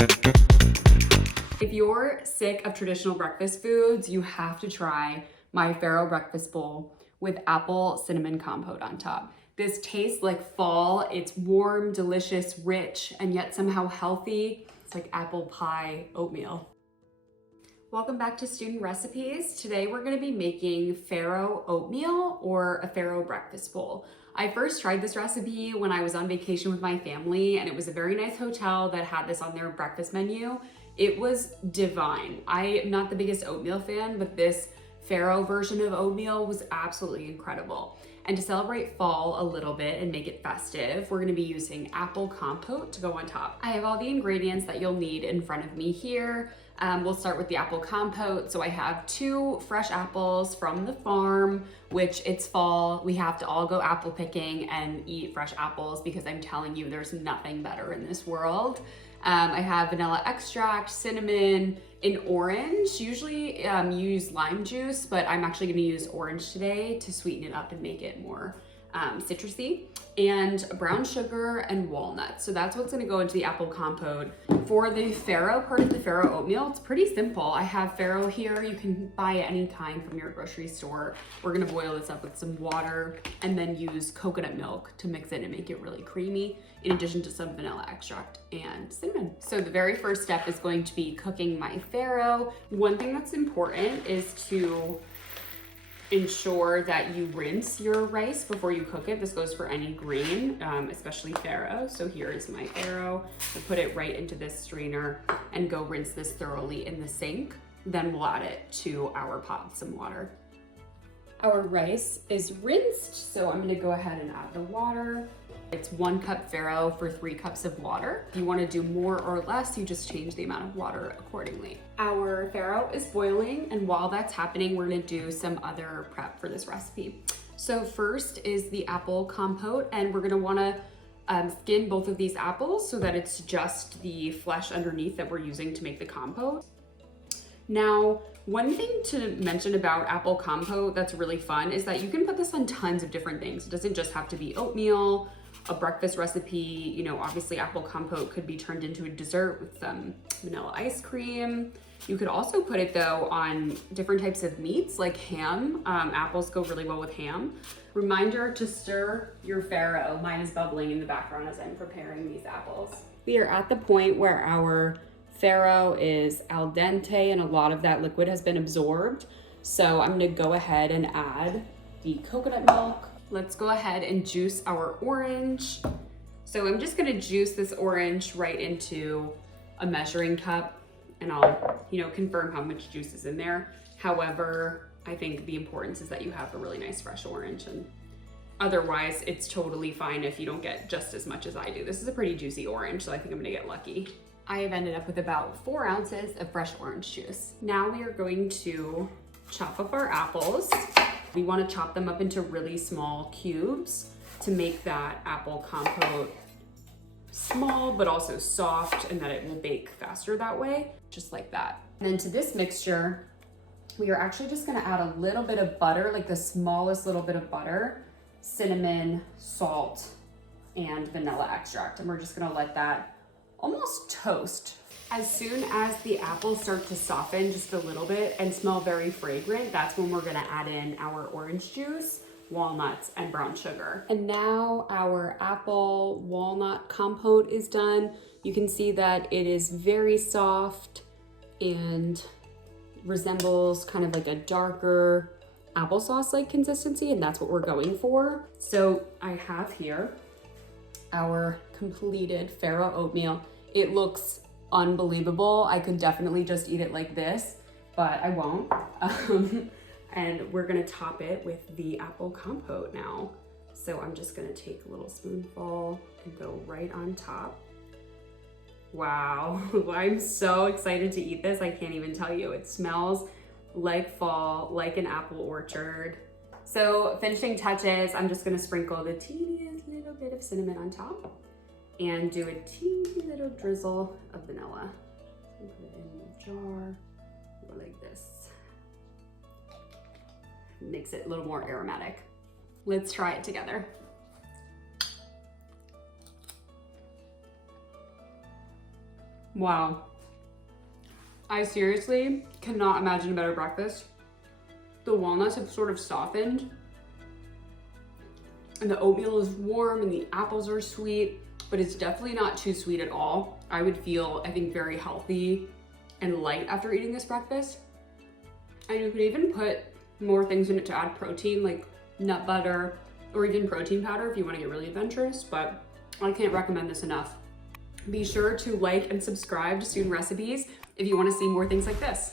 If you're sick of traditional breakfast foods, you have to try my Farro breakfast bowl with apple cinnamon compote on top. This tastes like fall. It's warm, delicious, rich, and yet somehow healthy. It's like apple pie oatmeal. Welcome back to Student Recipes. Today we're gonna be making Farro oatmeal or a Farro breakfast bowl. I first tried this recipe when I was on vacation with my family, and it was a very nice hotel that had this on their breakfast menu. It was divine. I am not the biggest oatmeal fan, but this Farro version of oatmeal was absolutely incredible. And to celebrate fall a little bit and make it festive, we're gonna be using apple compote to go on top. I have all the ingredients that you'll need in front of me here. We'll start with the apple compote. So I have 2 fresh apples from the farm, which it's fall. We have to all go apple picking and eat fresh apples because I'm telling you, there's nothing better in this world. I have vanilla extract, cinnamon, and orange. Usually you use lime juice, but I'm actually gonna use orange today to sweeten it up and make it more citrusy, and brown sugar and walnuts. So that's what's gonna go into the apple compote. For the Farro part of the Farro oatmeal, it's pretty simple. I have Farro here. You can buy it any kind from your grocery store. We're gonna boil this up with some water and then use coconut milk to mix it and make it really creamy, in addition to some vanilla extract and cinnamon. So the very first step is going to be cooking my Farro. One thing that's important is to ensure that you rinse your rice before you cook it. This goes for any grain, especially Farro. So here is my Farro. I put it right into this strainer and go rinse this thoroughly in the sink. Then we'll add it to our pot with some water. Our rice is rinsed, so I'm gonna go ahead and add the water. It's 1 cup Farro for 3 cups of water. If you wanna do more or less, you just change the amount of water accordingly. Our Farro is boiling, and while that's happening, we're gonna do some other prep for this recipe. So first is the apple compote, and we're gonna wanna skin both of these apples so that it's just the flesh underneath that we're using to make the compote. Now, one thing to mention about apple compote that's really fun is that you can put this on tons of different things. It doesn't just have to be oatmeal, a breakfast recipe. You know, obviously apple compote could be turned into a dessert with some vanilla ice cream. You could also put it though on different types of meats like ham. Apples go really well with ham. Reminder to stir your Farro. Mine is bubbling in the background as I'm preparing these apples. We are at the point where our Farro is al dente and a lot of that liquid has been absorbed. So I'm gonna go ahead and add the coconut milk. Let's go ahead and juice our orange. So I'm just gonna juice this orange right into a measuring cup, and I'll, confirm how much juice is in there. However, I think the importance is that you have a really nice fresh orange, and otherwise it's totally fine if you don't get just as much as I do. This is a pretty juicy orange, so I think I'm gonna get lucky. I have ended up with about 4 ounces of fresh orange juice. Now we are going to chop up our apples. We want to chop them up into really small cubes to make that apple compote small but also soft, and that it will bake faster that way, just like that. And then to this mixture, we are actually just gonna add a little bit of butter, like the smallest little bit of butter, cinnamon, salt, and vanilla extract. And we're just gonna let that almost toast. As soon as the apples start to soften just a little bit and smell very fragrant, that's when we're gonna add in our orange juice, walnuts, and brown sugar. And now our apple walnut compote is done. You can see that it is very soft and resembles kind of like a darker applesauce-like consistency, and that's what we're going for. So I have here our completed Farro oatmeal. It looks unbelievable. I could definitely just eat it like this, but I won't. And we're gonna top it with the apple compote now. So I'm just gonna take a little spoonful and go right on top. Wow, I'm so excited to eat this. I can't even tell you. It smells like fall, like an apple orchard. So finishing touches, I'm just gonna sprinkle the teeniest little bit of cinnamon on top and do a teeny little drizzle of vanilla. So put it in the jar, go like this. Makes it a little more aromatic. Let's try it together. Wow. I seriously cannot imagine a better breakfast. The walnuts have sort of softened, and the oatmeal is warm, and the apples are sweet, but it's definitely not too sweet at all. I would feel, I think, very healthy and light after eating this breakfast. And you could even put more things in it to add protein, like nut butter or even protein powder if you want to get really adventurous, but I can't recommend this enough. Be sure to like and subscribe to Student Recipes if you want to see more things like this.